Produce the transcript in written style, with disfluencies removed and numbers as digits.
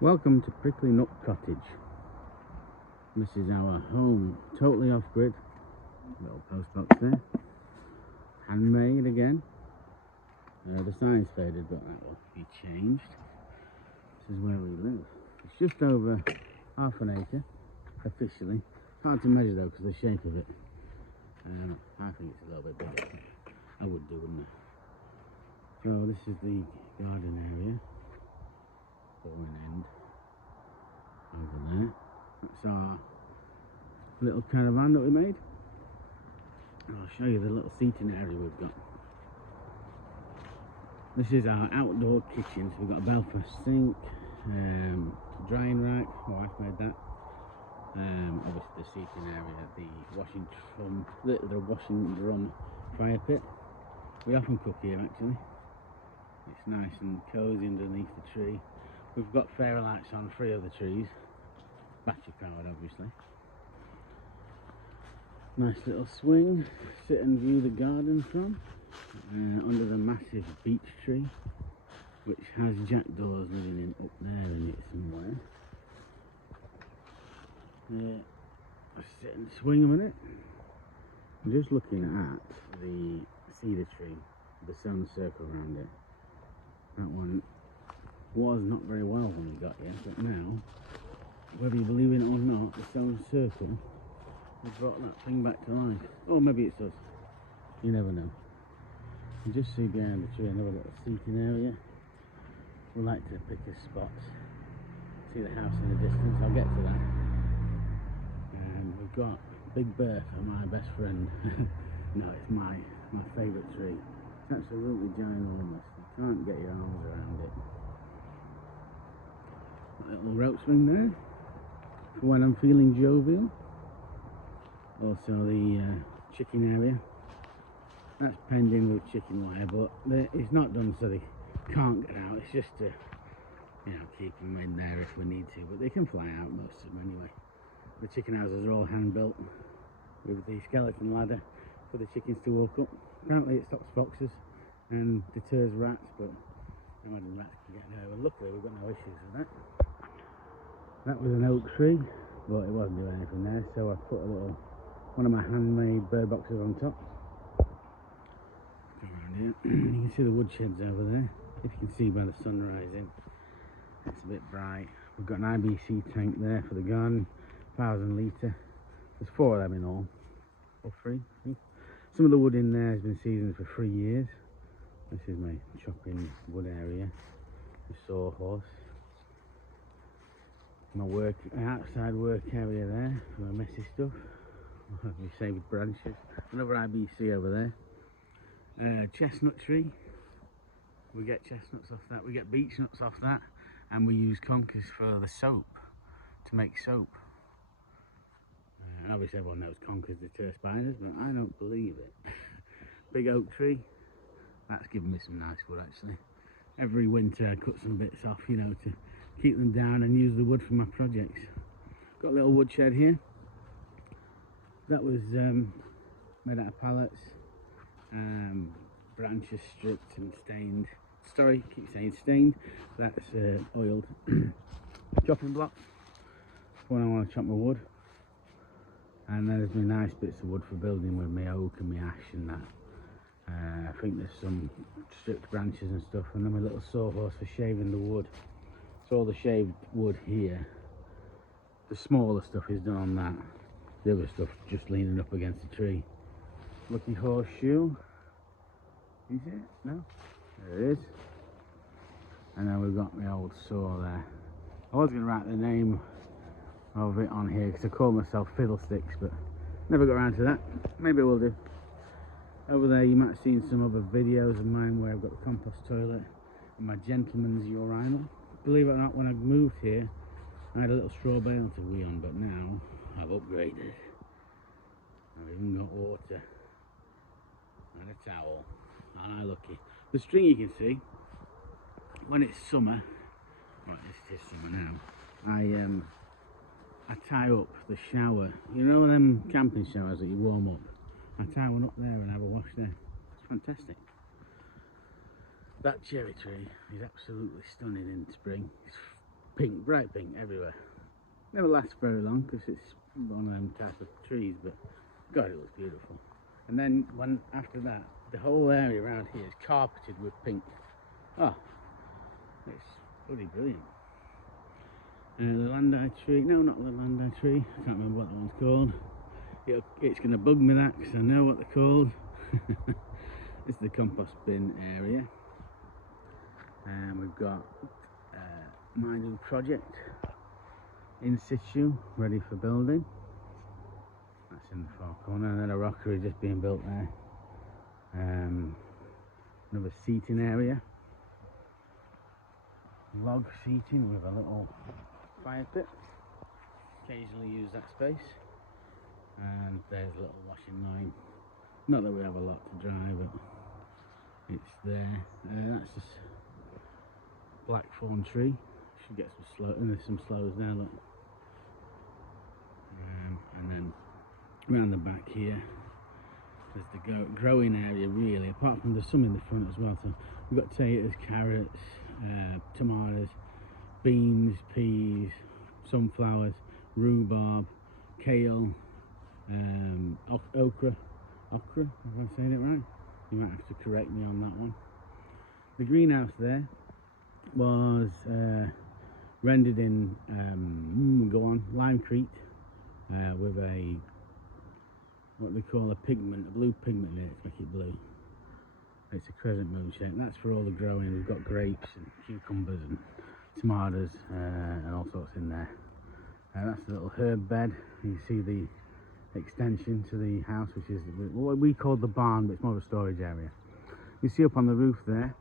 Welcome to Prickly Nut Cottage. This is our home, totally off-grid. Little post box there. Handmade again. The sign's faded, but that will be changed. This is where we live. It's just over half an acre, officially. Hard to measure though, because of the shape of it. I think it's a little bit bigger. I would do, wouldn't I? So this is the garden area. Forward end over there. That's our little caravan that we made. And I'll show you the little seating area we've got. This is our outdoor kitchen. So we've got a Belfast sink, drying rack. My wife made that. Obviously the seating area, the washing drum fire pit. We often cook here actually. It's nice and cosy underneath the tree. We've got fairy lights on 3 of the trees, battery powered obviously. Nice little swing, sit and view the garden from, under the massive beech tree, which has jackdaws living in up there in it somewhere. I sit and swing a minute. I'm just looking at the cedar tree, the sun circle around it. That one was not very well when we got here, but now, whether you believe in it or not, the stone circle has brought that thing back to life. Or maybe it's us. You never know. You just see behind the tree another little seating area. We like to pick a spot. See the house in the distance. I'll get to that. And we've got Big Bertha, my best friend. No, it's my favourite tree. It's absolutely ginormous. You can't get your arms around it. A little rope swing there for when I'm feeling jovial. Also the chicken area. That's penned in with chicken wire, but it's not done so they can't get out. It's just to, keep them in there if we need to. But they can fly out, most of them anyway. The chicken houses are all hand built with the skeleton ladder for the chickens to walk up. Apparently it stops foxes and deters rats, but I imagine rats can get there. Well, luckily we've got no issues with that. That was an oak tree, but it wasn't doing anything there, so I put one of my handmade bird boxes on top. Go around here. You can see the wood sheds over there. If you can see by the sun rising, it's a bit bright. We've got an IBC tank there for the garden, 1,000 litre. There's 4 of them in all, or 3. Some of the wood in there has been seasoned for 3 years. This is my chopping wood area, the sawhorse. My outside work area there for my messy stuff. We saved branches. Another IBC over there. Chestnut tree. We get chestnuts off that. We get beech nuts off that, and we use conkers for the soap to make soap. And obviously everyone knows conkers deter spiders, but I don't believe it. Big oak tree. That's given me some nice wood actually. Every winter I cut some bits off, to keep them down and use the wood for my projects. Got a little wood shed here. That was made out of pallets, branches stripped and stained. Sorry, I keep saying stained. That's oiled chopping block when I want to chop my wood. And then there's my nice bits of wood for building with my oak and my ash and that. I think there's some stripped branches and stuff, and then my little sawhorse for shaving the wood. So all the shaved wood here, the smaller stuff is done on that. The other stuff just leaning up against the tree. Lucky horseshoe. Is it? No? There it is. And then we've got my old saw there. I was going to write the name of it on here because I call myself Fiddlesticks, but never got around to that. Maybe I will do. Over there you might have seen some other videos of mine where I've got the compost toilet and my gentleman's urinal. Believe it or not, when I moved here I had a little straw bale to wee on, but now I've upgraded. I've even got water and a towel. Aren't I lucky? The string you can see, when it's summer, right, this is summer now, I tie up the shower. You know them camping showers that you warm up? I tie one up there and have a wash there. It's fantastic. That cherry tree is absolutely stunning in spring. It's pink, bright pink everywhere. Never lasts very long because it's one of them type of trees, but God, it looks beautiful. And then after that, the whole area around here is carpeted with pink. Oh, it's bloody brilliant. The landai tree, no, not the landai tree, I can't remember what that one's called. It's going to bug me that because I know what they're called. This is the compost bin area. And we've got my new project in situ, ready for building. That's in the far corner, and then a rockery just being built there. Another seating area. Log seating with a little fire pit. Occasionally use that space. And there's a little washing line. Not that we have a lot to dry, but it's there. That's just blackthorn tree. Should get some slow, and there's some slows there, look. And then around the back here, there's the growing area really. Apart from there's some in the front as well. So we've got potatoes, carrots, tomatoes, beans, peas, sunflowers, rhubarb, kale, okra. Okra, have I saying it right? You might have to correct me on that one. The greenhouse there was rendered in limecrete with a what they call a pigment, a blue pigment in it to make it blue. It's a crescent moon shape. That's for all the growing. We've got grapes and cucumbers and tomatoes and all sorts in there. That's a little herb bed. You see the extension to the house, which is what we call the barn, but it's more of a storage area. You see up on the roof there,